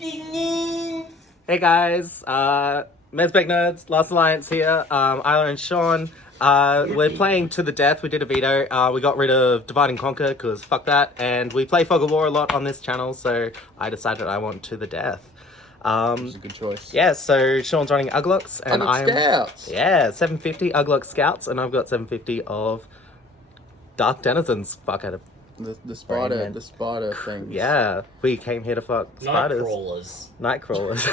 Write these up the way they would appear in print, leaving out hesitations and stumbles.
Hey guys, MESBGNERDS, Last Alliance here, Isla and Sean. We're playing to the death. We did a veto. We got rid of Divide and Conquer because fuck that. And we play Fog of War a lot on this channel, so I decided I want to the death. Which is a good choice. Yeah, so Sean's running Ugluks and I'm Scouts. Yeah, 750 Ugluk Scouts, and I've got 750 of Dark Denizens. Fuck out of The spider things. yeah, we came here to fuck spiders. Night crawlers.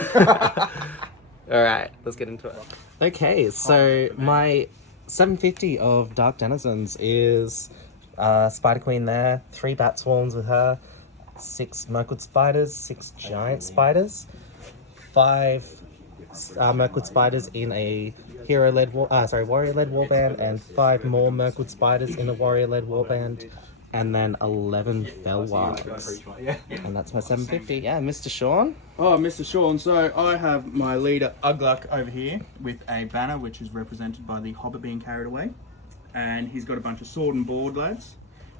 Alright, let's get into it. Okay, so my 750 of Dark Denizens is Spider Queen there, 3 bat swarms with her, 6 Mirkwood spiders, 6 giant spiders, 5 Mirkwood spiders in a hero-led warrior-led warband, and 5 more Mirkwood spiders in a warrior-led warband. And then 11 Fellwargs. And that's my 750. Yeah, Mr. Sean. Oh, Mr. Sean. So I have my leader Ugluk over here with a banner which is represented by the Hobbit being carried away. And he's got a bunch of sword and board lads.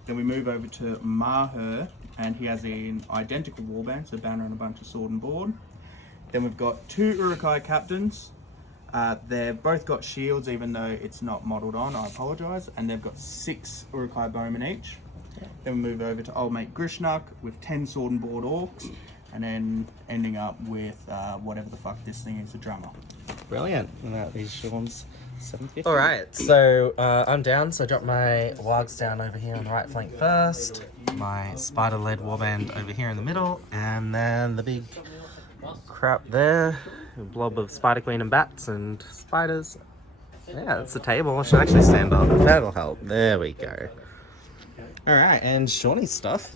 Then we move over to Maher, and he has an identical warband, so banner and a bunch of sword and board. Then we've got 2 Uruk-hai captains. They've both got shields, even though it's not modelled on, I apologise. And they've got 6 Uruk-hai bowmen each. Then we move over to old mate Grishnuk with 10 sword and board orcs, and then ending up with whatever the fuck this thing is, a drummer. Brilliant. And that is Sean's 750. Alright, so I'm down, so I drop my wargs down over here on the right flank first. My spider-led warband over here in the middle, and then the big crap there. A blob of Spider Queen and bats and spiders. Yeah, that's the table. I should actually stand up. That'll help. There we go. Alright, and Shawnee's stuff.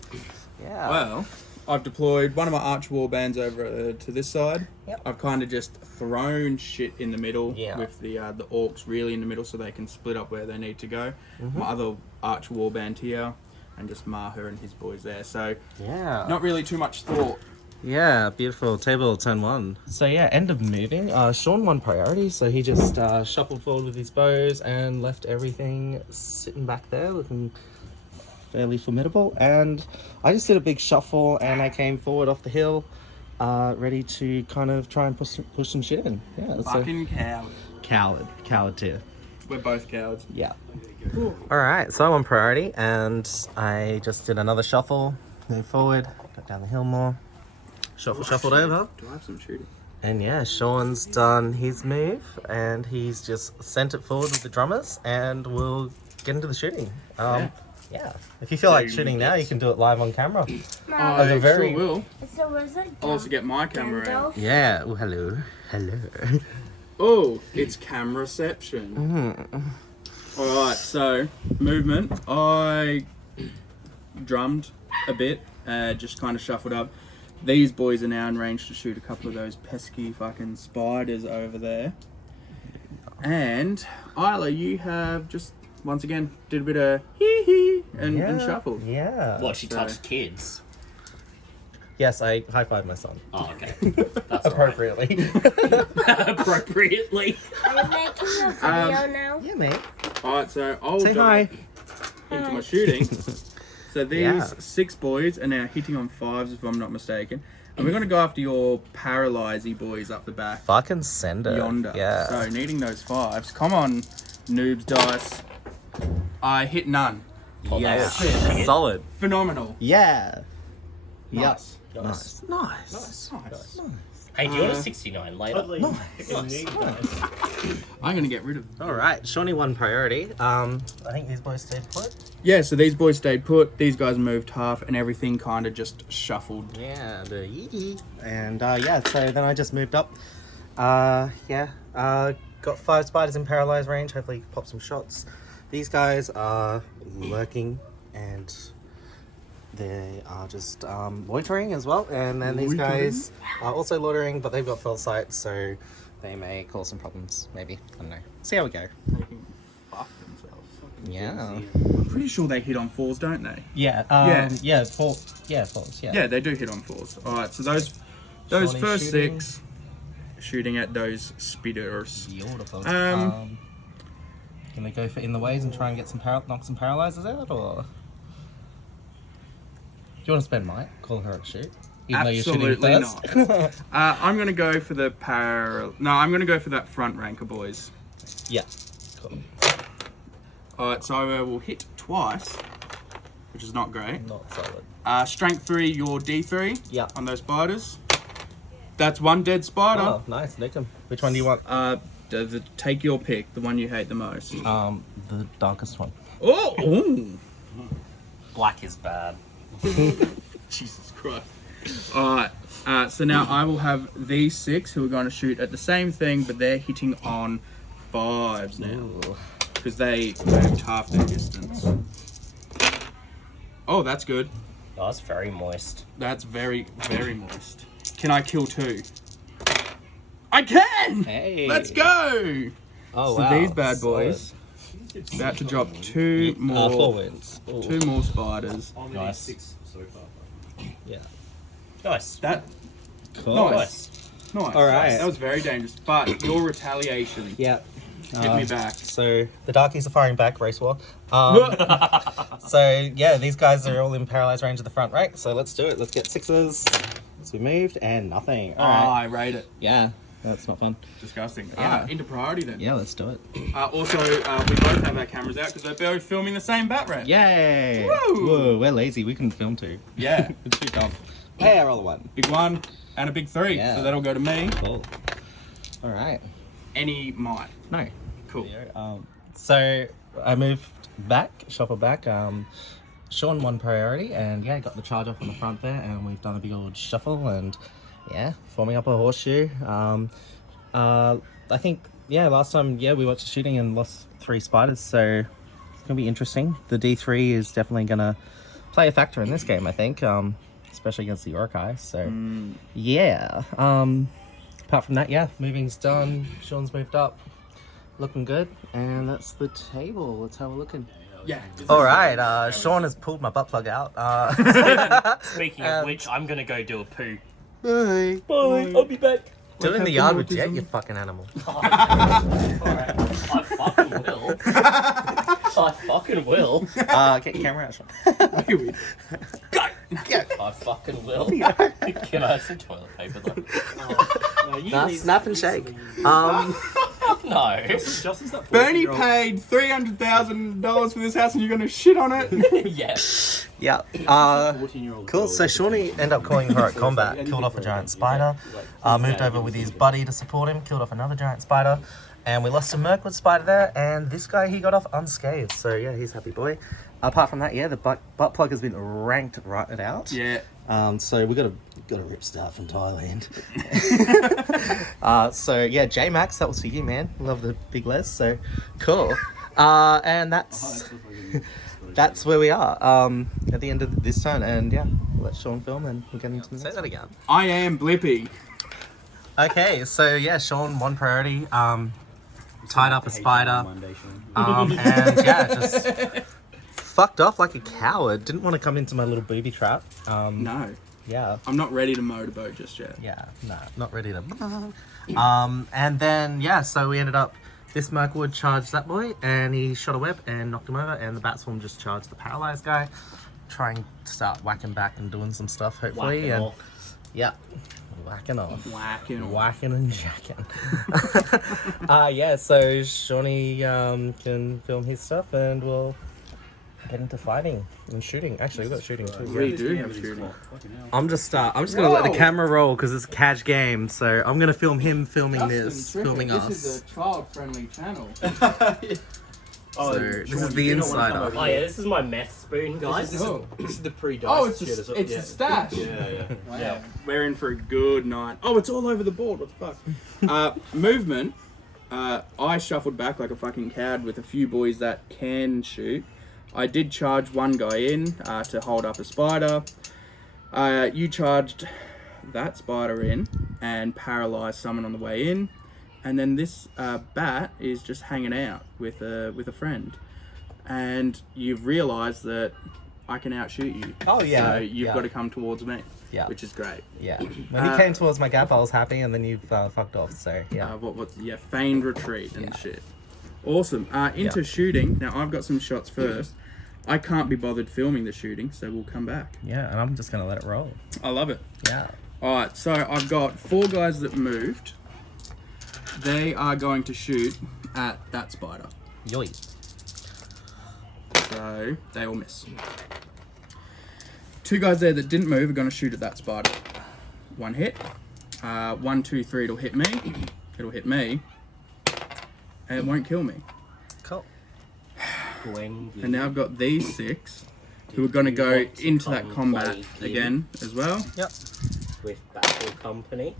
Yeah. Well, I've deployed one of my arch warbands over to this side. Yep. I've kind of just thrown shit in the middle with the orcs really in the middle so they can split up where they need to go. My other arch warband here, and just Maher and his boys there. So, Yeah. not really too much thought. Yeah, beautiful. Table turn 1. So yeah, end of moving. Sean won priority, so he just shuffled forward with his bows and left everything sitting back there looking fairly formidable. And I just did a big shuffle and I came forward off the hill, ready to kind of try and push some shit in. Yeah, Fucking coward. Coward tier. We're both cowards. Yeah. Alright, so I won priority and I just did another shuffle, moved forward, got down the hill more. Shuffled over. Do I have some shooting? And yeah, Sean's done his move and he's just sent it forward with the drummers and we'll get into the shooting. Yeah. If you feel like shooting now, you can do it live on camera. I sure will. So where's it? I'll also get my camera out. Yeah. Oh, hello. Hello. Oh, it's cameraception. Alright, so movement. I drummed a bit, just kind of shuffled up. These boys are now in range to shoot a couple of those pesky fucking spiders over there. And Isla, you have just once again did a bit of hee and shuffled. Yeah. What, she touched kids? Yes, I high-fived my son. Oh, okay. That's Appropriately. Appropriately. Are you making a video now? Yeah, mate. Alright, so I'll Say dive hi. into my shooting. So these Yeah. 6 boys are now hitting on 5s, if I'm not mistaken. And we're going to go after your paralyzy boys up the back. Fucking send it. Yonder. Yeah. So needing those 5s. Come on, Noobs dice. I hit none. Yes. Solid. Phenomenal. Yeah. Nice. Nice. Nice. Nice. Hey, do you want a 69 later? I'm going to get rid of them. Alright, Shawnee won priority. I think these boys stayed put. Yeah, so these boys stayed put. These guys moved half and everything kind of just shuffled. Yeah, the yee. And yeah, so then I just moved up. Got 5 spiders in paralyzed range. Hopefully pop some shots. These guys are lurking and they are just loitering as well. And then these guys are also loitering, but they've got fell sight, so they may cause some problems. Maybe. I don't know. See how we go. They can fuck themselves. Yeah. I'm pretty sure they hit on 4s, don't they? Yeah. False. Yeah. Yeah, they do hit on 4s. Alright, so those Shawnee first shooting. 6 shooting at those spitters. Beautiful. Um, Can we go for in the ways and try and get some knock some paralyzers out, or do you want to spend might? Call her a shoot. Even though you're shooting Absolutely first. not. I'm gonna go for the parallel. No, I'm gonna go for that front ranker, boys. Yeah. Cool. Alright, so I will hit twice, which is not great. Not solid. Strength 3, your D3 Yeah. on those spiders. That's one dead spider. Oh, nice. Nick 'em. Which one do you want? Take your pick, the one you hate the most. The darkest one. Oh! Ooh. Black is bad. Jesus Christ. Alright, so now I will have these 6 who are going to shoot at the same thing, but they're hitting on 5s now. Because they moved half their distance. Oh, that's good. Oh, that's very moist. That's very, very moist. Can I kill 2? I can! Hey. Let's go! Oh, So wow. these bad boys about to drop 2 more, 4 wins. 2 more spiders. Nice. 6 so far. Yeah. Nice. That Cool. nice. Nice. All right. That was very dangerous. But your retaliation Yeah. hit me back. So the darkies are firing back, race war. So yeah, these guys are all in paralyzed range of the front rank. So let's do it. Let's get 6s. So we moved and nothing. All right. I rate it. Yeah, that's not fun. Disgusting. Yeah. Into priority then. Yeah, let's do it. Also, we both have our cameras out because they're both filming the same bat rep. Yay! Woo! Whoa, we're lazy. We can film too. Yeah. It's too dumb. Hey, I roll a 1. Big 1 and a big 3. Yeah. So that'll go to me. Cool. All right. Any might. No. Cool. So I moved back, shuffled back. Sean won priority, and yeah, got the charge off on the front there, and we've done a big old shuffle, and yeah, forming up a horseshoe. I think last time we watched shooting and lost 3 spiders, so it's gonna be interesting. The D3 is definitely gonna play a factor in this game, I think, especially against the Orkai. So yeah. Apart from that, moving's done. Sean's moved up. Looking good, and that's the table. That's how we're looking. Yeah. All right, Sean has pulled my butt plug out. Speaking of which, I'm gonna go do a poo. Bye. Bye. I'll be back. Do it in the yard with Jet, you fucking animal. Alright. I fucking will. I fucking will. Get your camera out, Sean. I fucking will. Can I have some toilet paper though? Nah, snap and shake. No. Justin's that Bernie 14-year-old. paid $300,000 for this house and you're going to shit on it? Yeah. Yeah. 14-year-old Cool. So Shawnee ended up calling her at combat, killed off a giant spider, moved over with his buddy to support him, killed off another giant spider, and we lost a Mirkwood spider there, and this guy, he got off unscathed. So yeah, he's a happy boy. Apart from that, the butt plug has been ranked right out. Yeah. So we got a rip start from Thailand. So yeah, J Max, that was for you, man. Love the big les. So cool. And that's where we are. At the end of this turn, and yeah, we'll let Sean film, and we'll get into the next. Say that again. I am Blippy. Okay, so yeah, Sean won priority. Tied up a spider. And yeah, just fucked off like a coward. Didn't want to come into my little booby trap. No. Yeah. I'm not ready to motorboat just yet. Yeah, no, not ready to. And then so we ended up. This Mirkwood charged that boy, and he shot a web and knocked him over. And the bat swarm just charged the paralyzed guy, trying to start whacking back and doing some stuff. Hopefully, Whacking and off. yeah, whacking off, Whacking. and jacking. So Shawnee can film his stuff, and we'll get into fighting and shooting. Actually, we've got shooting too. We do have shooting. I'm just gonna let the camera roll because it's a cash game. So I'm gonna film him filming this, filming us. This is a child-friendly channel. So this is the insider. Oh yeah, this is my meth spoon, guys. This is the pre-dice. Oh, it's shit, a, it's a stash. Yeah. Wow. Yeah. We're in for a good night. Oh, it's all over the board. What the fuck? Movement. I shuffled back like a fucking coward with a few boys that can shoot. I did charge one guy in to hold up a spider. You charged that spider in and paralyzed someone on the way in. And then this bat is just hanging out with a friend. And you've realised that I can outshoot you. Oh, yeah. So you've got to come towards me. Yeah. Which is great. Yeah. When he came towards my gap, I was happy, and then you've fucked off. So yeah. Feigned retreat and shit. Awesome. Into shooting. Now I've got some shots first. I can't be bothered filming the shooting, so we'll come back. Yeah, and I'm just gonna let it roll. I love it. Yeah. Alright, so I've got 4 guys that moved. They are going to shoot at that spider. Yoy. So they will miss. 2 guys there that didn't move are going to shoot at that spider. 1 hit. 1, 2, 3, it'll hit me. It'll hit me. And it won't kill me. Cool. And now I've got these 6 who are going to go into that combat again as well. Yep. With Battle Company.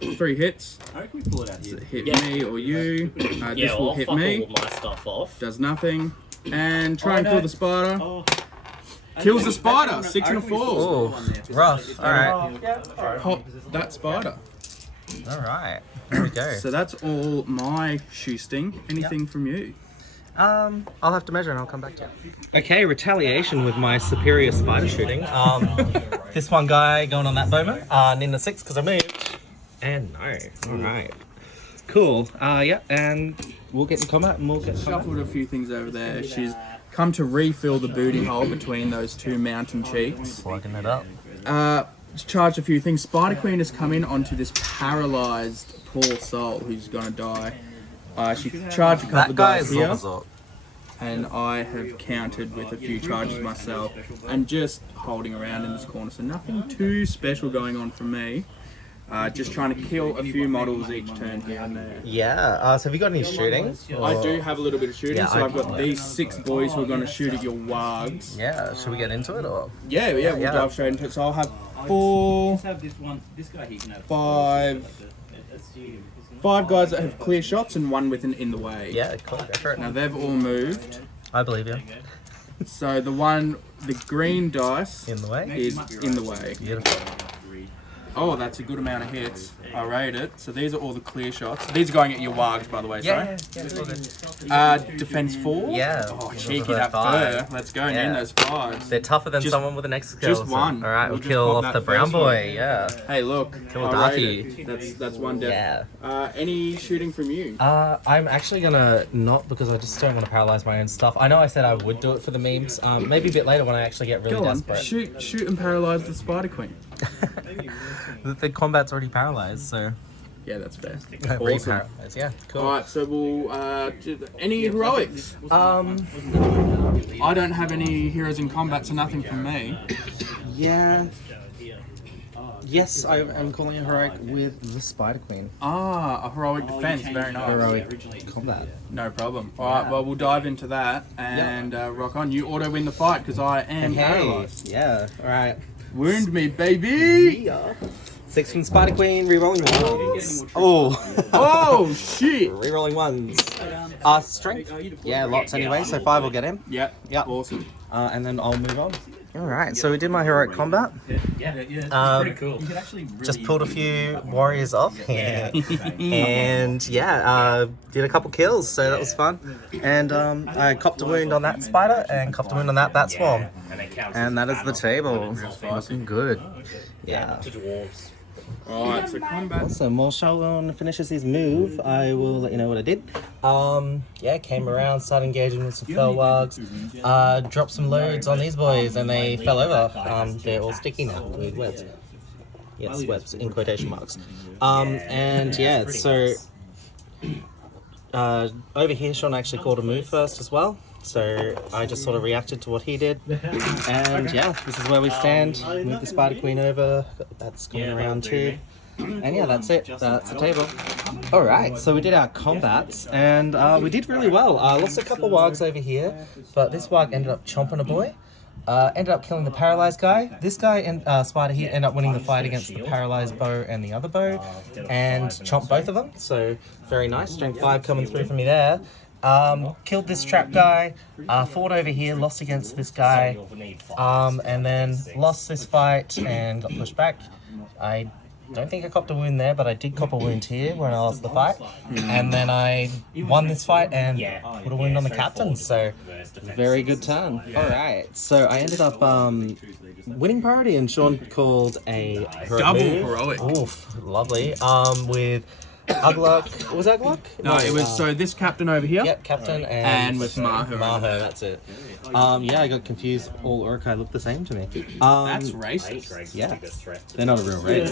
3 hits. How can we pull it out Does here? it hit me or you? This will I'll hit fuck me. all my stuff off. Does nothing. And try and kill the spider. Oh. Kills the spider. 6 and a 4. Oh, rough. Alright. Pop that spider. Alright. There we go. So that's all my shoosting. Anything from you? I'll have to measure and I'll come back to you. Okay, retaliation with my superior spider shooting. This one guy going on that bowman. Ninja 6 because I moved. And no. Alright. Cool. Yeah, and we'll get in combat and we'll get Shuffled a few things over there. She's come to refill the booty hole between those 2 mountain cheeks. plugging it up. Charged a few things. Spider Queen has come in onto this paralyzed poor soul who's gonna die. She charged a couple That of guy guys is here, Zorzor. and I have countered with a few charges myself, and just holding around in this corner. So nothing too special going on from me. Just trying to kill a few models each turn here and there. Yeah. So have you got any shooting? I do have a little bit of shooting, Yeah, so I've I- got these 6 boys who are going to shoot at your wargs. Yeah. Should we get into it or? Yeah, we'll Yeah. dive straight into it. So I'll have 4, Let's have this one. This guy here can have 5 guys that have clear shots and 1 with an in the way. Yeah. Cool. Go for it. Now they've all moved. I believe you. So the green dice In the way. is in the way. Beautiful. Oh, that's a good amount of hits. I rate it. So these are all the clear shots. These are going at your wargs, by the way, sorry. Yeah. It's all good. Defense 4? Yeah. Oh, Those cheeky, are that 5. fur. Let's go, Yeah. in those 5s. They're tougher than Just- someone with an exoskeleton. just one. Alright, We'll we'll just kill pop off that the brown first one. boy, yeah. Hey, look. Kill I rate Darky. it. That's one death. Yeah. Any shooting from you? I'm actually gonna not because I just don't want to paralyze my own stuff. I know I said I would do it for the memes. Maybe a bit later when I actually get really Go on. desperate. Shoot and paralyze the Spider Queen. The combat's already paralyzed, so Yeah, that's fair. re-paralyze. Yeah, cool. Alright, so we'll do any heroics? I don't have any heroes in combat, so nothing from me. Yeah. Yes, I am calling a heroic with the Spider Queen. A heroic defense, very nice. Heroic combat. No problem. Alright, well we'll dive into that and rock on. You auto win the fight because I am paralyzed. Yeah. All right. Wound me, baby! 6 from Spider Queen, re-rolling ones. Oh. Oh shit! Re-rolling ones. Strength. Yeah, lots anyway, so 5 will get him. Yep. Yep. Awesome. And then I'll move on. Alright, so we did my heroic combat. Yeah, pretty cool. You can actually really Just pulled a few warriors off here. And yeah, did a couple kills, so that was fun. And I copped a wound on that spider and copped a wound on that bat swarm. And that is the table. Looking good. Yeah. To dwarves. Alright, so combat. Awesome. While Shogun finishes his move, I will let you know what I did. Yeah, came around, started engaging with some fell wargs, dropped some loads on these boys, and they fell over. They're all sticky now with webs. Yes, webs in quotation marks. And yeah, so over here, Sean actually called a move first as well. So I just sort of reacted to what he did. And yeah, this is where we stand. Move the Spider Queen over. That's coming around too. And yeah, that's it. That's the table. Alright, so we did our combats and we did really well. Lost a couple wargs over here, but this warg ended up chomping a boy. Ended up killing the paralyzed guy. This guy and Spider here ended up winning the fight against the paralyzed bow and the other bow and chomped both of them. So very nice. Strength 5 coming through for me there. Killed this trap guy, fought over here, lost against this guy, and then lost this fight and got pushed back. I don't think I copped a wound there, but I did cop a wound here when I lost the fight. And then I won this fight and put a wound on the captain, so very good turn. Alright, so I ended up winning priority and Sean called a heroic Double move. heroic. Oof, lovely. With Ugluk. Was that Ugluk? No, it was so this captain over here. Yep, Captain And with Maher. Maher, that's it. Yeah, I got confused. All Uruk-hai look the same to me. That's racist. Yeah, they're not a real race.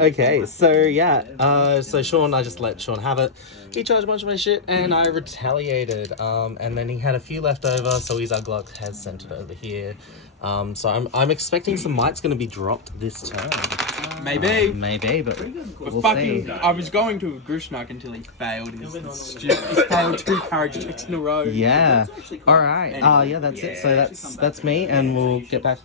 Okay, so yeah, so Sean, I just let Sean have it. He charged a bunch of my shit, and I retaliated. And then he had a few left over, so his Ugluk has sent it over here. So I'm expecting some mites going to be dropped this turn. Maybe, but we'll see. I was going to Grishnak until he failed his he failed 2 courage checks in a row. Yeah. All right. Yeah, that's it. So that's me, and we'll get back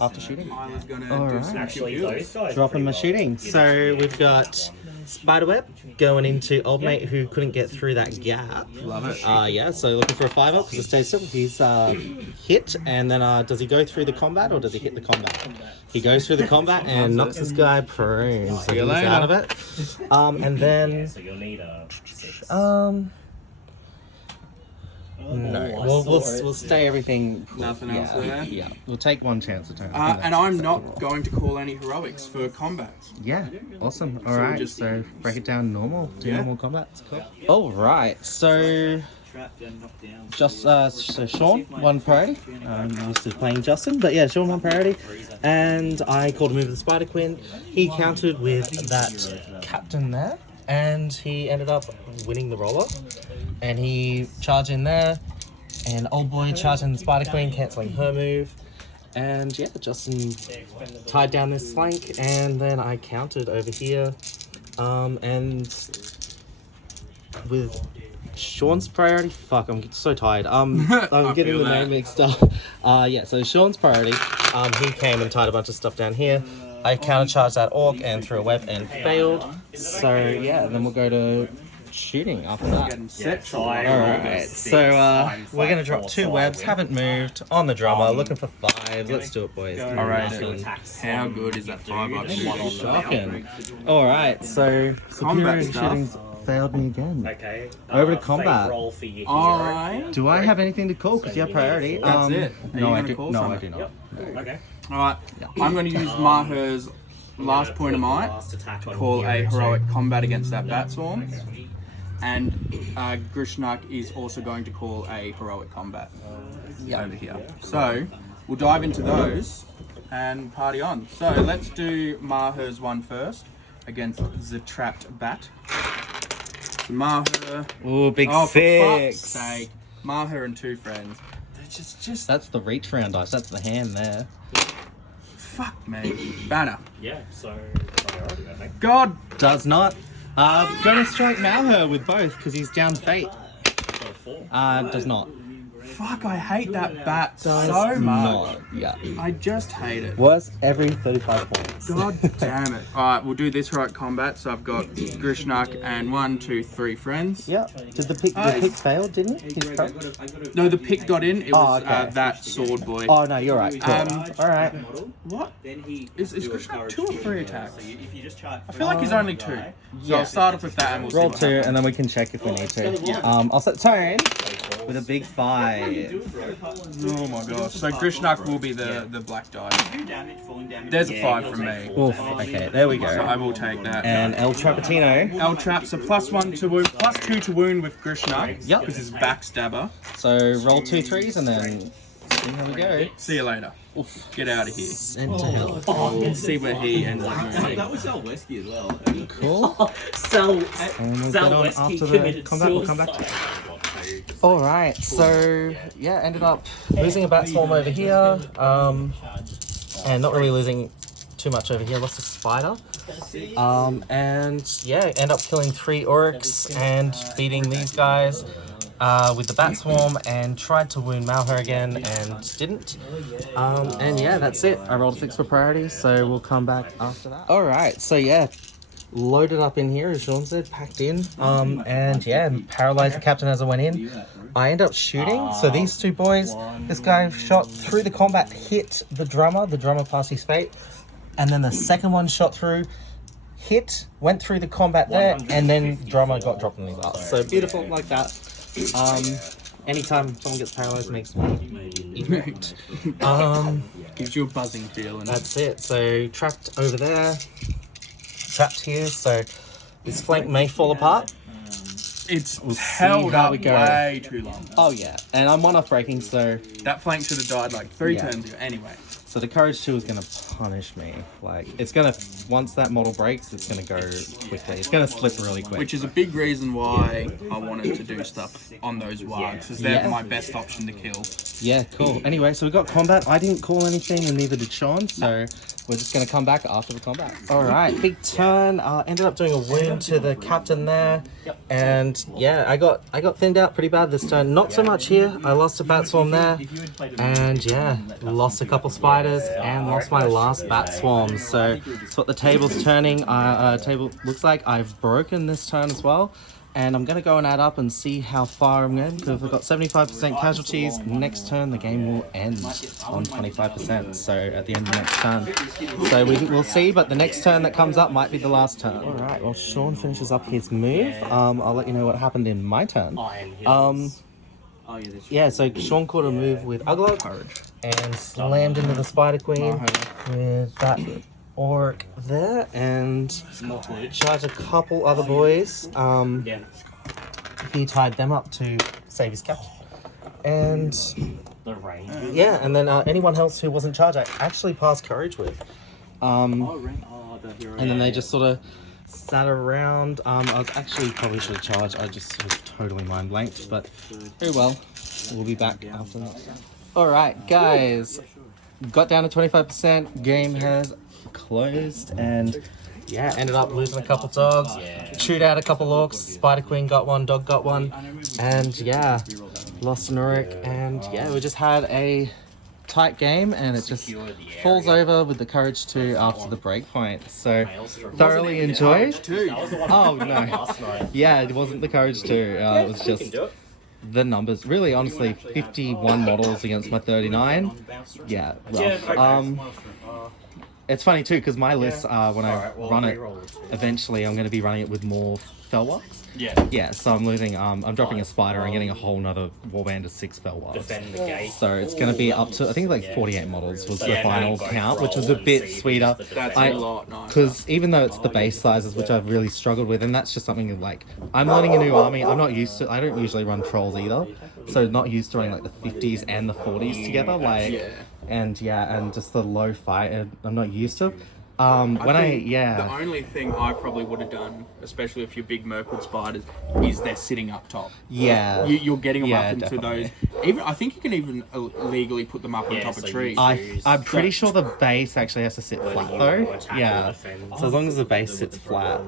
after shooting. Isla's gonna All do right. some Actually, kills. those guys. Dropping my shooting. So we've got Spiderweb going into old mate who couldn't get through that gap. Love it. Yeah, so looking for a 5-up because it stays simple. He's hit, and then does he go through the combat or does he hit the combat? He goes through the combat and knocks this guy prone. So he's out of it. And then So you'll need a 6. no, we'll stay everything. Nothing else there. Yeah, we'll take one chance a turn. And I'm not going to call any heroics for combats. Yeah, awesome. All So right, just- so break it down normal. Do Yeah. normal combats. Cool. All right, so just so Sean won priority. I'm used to playing Justin, but yeah, Sean won priority, and I called a move with the Spider Queen. He countered with that captain there, and he ended up winning the roller. And he charged in there, and old boy charged in the Spider Queen, cancelling her move. And yeah, Justin tied down this flank, and then I countered over here. And with Sean's priority, fuck, I'm so tired. I'm getting the name mixed up. Yeah, so Sean's priority, he came and tied a bunch of stuff down here. I countercharged that orc and threw a web and failed. So yeah, and then we'll go to shooting after that. Getting set. Alright, so we're gonna drop 2 webs, haven't moved, on the drummer, looking for 5. Let's do it, boys. Alright, Fucking how good is that 5-up shooting? shocking. Alright, so Combat superior stuff. shooting's failed me again. Okay. Over to fate combat. Roll for your hero. Alright. Do I have anything to call? Because you have priority. That's it. Are you No, I gonna do. call No, I something? do not. Okay. Alright. I'm going to use Maher's last point of might Last attack on call a hero heroic combat against that bat swarm. And Grishnak is also going to call a heroic combat over here. So we'll dive into those and party on. So let's do Maher's one first against the trapped bat. So Maher. Ooh, big Oh, for fuck's 6. sake. Maher and 2 friends. They're just That's the reach round dice. That's the hand there. fuck me. Banner. Yeah, so priority, I think. God. Does not. Gonna strike Malher with both because he's down fate. So 4. Does not. Fuck, I hate that bat Does so much. not. Yeah. I just hate it. Worse every 35 points. God damn it. Alright, we'll do this heroic combat. So I've got Grishnak and 1, 2, 3 friends. Yeah. Did the pick fail, didn't it? His proc? No, the pick got in. It was okay. that sword boy. Oh no, you're right. Cool. Alright. What? Is Grishnak 2 or 3 attacks? If you just charge I feel like he's only 2. So I'll start off with that and we'll Roll see 2 what and then we can check if we need to. I'll set tone with a big 5. Oh my gosh. So Grishnak will be the black die. There's a 5 from me. Oof. Okay, there we So I go. will take that. And El Trapatino. L traps a +1 to wound, +2 to wound with Grishnak. Yep. Because he's backstabber. So roll 2 3s and then see how we go. See you later. Get out of here. Sent to hell. And see where he ends up moving. That was sell whiskey as well. Cool. Sell And we'll get on after the combat. We'll come back to it. Alright, so yeah, ended up losing a bat swarm over here. And not really losing too much over here. Lost a spider. And yeah, end up killing 3 orcs and beating these guys with the bat swarm, and tried to wound Malher again and didn't. And yeah, that's it. I rolled a 6 for priority, so we'll come back after that. Alright, so yeah, loaded up in here, as Sean said, packed in. And yeah, paralyzed the captain as I went in. I end up shooting. So these 2 boys, this guy shot through the combat, hit the drummer passed his fate. And then the second one shot through, hit, went through the combat there, and then drummer got dropped in his ass. So beautiful like that. Anytime someone gets paralyzed, it makes me eat. Gives you a buzzing feeling. That's it. So trapped over there. trapped here, so this flank may fall apart. It's We'll see held how up we go. way too long. Oh yeah, and I'm one off breaking, so That flank should have died like 3 Yeah. turns ago. Anyway. so the courage 2 is gonna punish me. Like it's gonna once that model breaks, it's gonna go quickly. It's gonna slip really quick. Which is a big reason why I wanted to do stuff on those wargs, because they're Yeah. my best option to kill. Yeah, cool. Anyway, so we got combat. I didn't call anything, and neither did Sean. So we're just gonna come back after the combat. All right, big turn. Ended up doing a wound to the captain there, and yeah, I got thinned out pretty bad this turn. Not so much here. I lost a bat swarm there, and yeah, lost a couple spiders and lost my last bat swarm. So that's what the table's turning. Table looks like I've broken this turn as well. And I'm going to go and add up and see how far I'm going, because I've got 75% casualties. Next turn, the game will end on 25%, so at the end of the next turn. So we'll see, but the next turn that comes up might be the last turn. Alright, well, Sean finishes up his move. I'll let you know what happened in my turn. Yeah, so Sean caught a move with Ugluks and slammed into the Spider Queen with that orc there, and charged a couple other boys. He tied them up to save his captain. And yeah, and then anyone else who wasn't charged, I actually passed courage with. And then they just sort of sat around. I was actually probably should have charged. I just was totally mind blanked, but very well. We'll be back after that. Alright, guys. Got down to 25%. Game has closed, and yeah, ended up losing a couple dogs. Chewed out a couple orcs. Spider Queen got one, dog got one, and yeah, lost an Uruk, and yeah, we just had a tight game, and it just falls over with the courage 2 after the break point. So thoroughly enjoyed. Oh no, yeah, it wasn't the courage 2. It was just the numbers. Really, honestly, 51 models against my 39. Yeah, rough. It's funny too, because my list, when I run it, eventually I'm going to be running it with more Felwalks. Yeah, so I'm losing, I'm dropping a spider and getting a whole nother warband of 6 Felwalks. So it's going to be up to, I think like 48 models was the final count, which was a bit sweeter. That's a lot nicer. Because even though it's the base sizes, which I've really struggled with, and that's just something like, I'm learning a new army, I'm not used to, I don't usually run trolls either. So not used to running like the 50s and the 40s together, like, and yeah, and just the low fight, I'm not used to. The only thing I probably would have done, especially if you're big Mirkwood spiders, is they're sitting up top. Yeah. You're getting them up into definitely. those. Even I think you can even legally put them up on top of trees. I'm pretty sure the base actually has to sit flat though. Yeah. So as long as the base sits flat.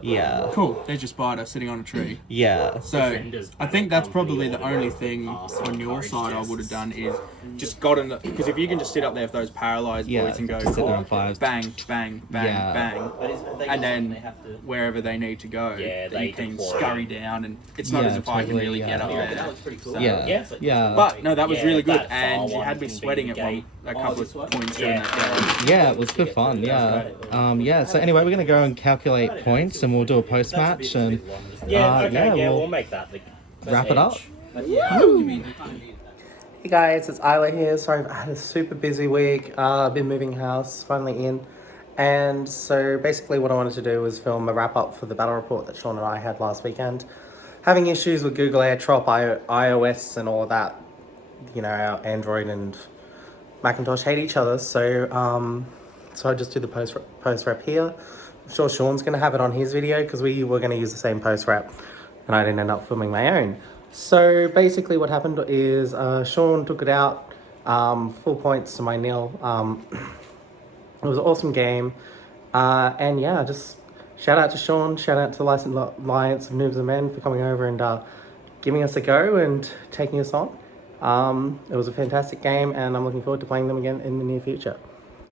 Yeah. Cool. There's your spider sitting on a tree. Yeah. So I think that's probably the only thing on your side I would have done is just gotten the, because if you can just sit up there with those paralyzed boys and go just sit there on fives. bang, bang, bang, bang, and then wherever they need to go, you can scurry down, and it's not as if I can really get up there. Yeah. But no, that was really good, and you had me sweating at a couple of points during that game. Yeah, it was good fun. Yeah. So anyway, we're gonna go and calculate points, and we'll do a post match, and we'll make that the wrap it up. Hey guys, it's Isla here. Sorry, I've had a super busy week. I've been moving house, finally in. And so basically what I wanted to do was film a wrap up for the battle report that Sean and I had last weekend. Having issues with Google AirDrop, iOS and all of that, you know, our Android and Macintosh hate each other. So I just do the post rep here. I'm sure Sean's going to have it on his video because we were going to use the same post rep and I didn't end up filming my own. So basically what happened is Sean took it out, full points to my nil. It was an awesome game. And yeah, just shout out to Sean, shout out to the Licensed Alliance of Noobs and Men for coming over and giving us a go and taking us on. It was a fantastic game, and I'm looking forward to playing them again in the near future.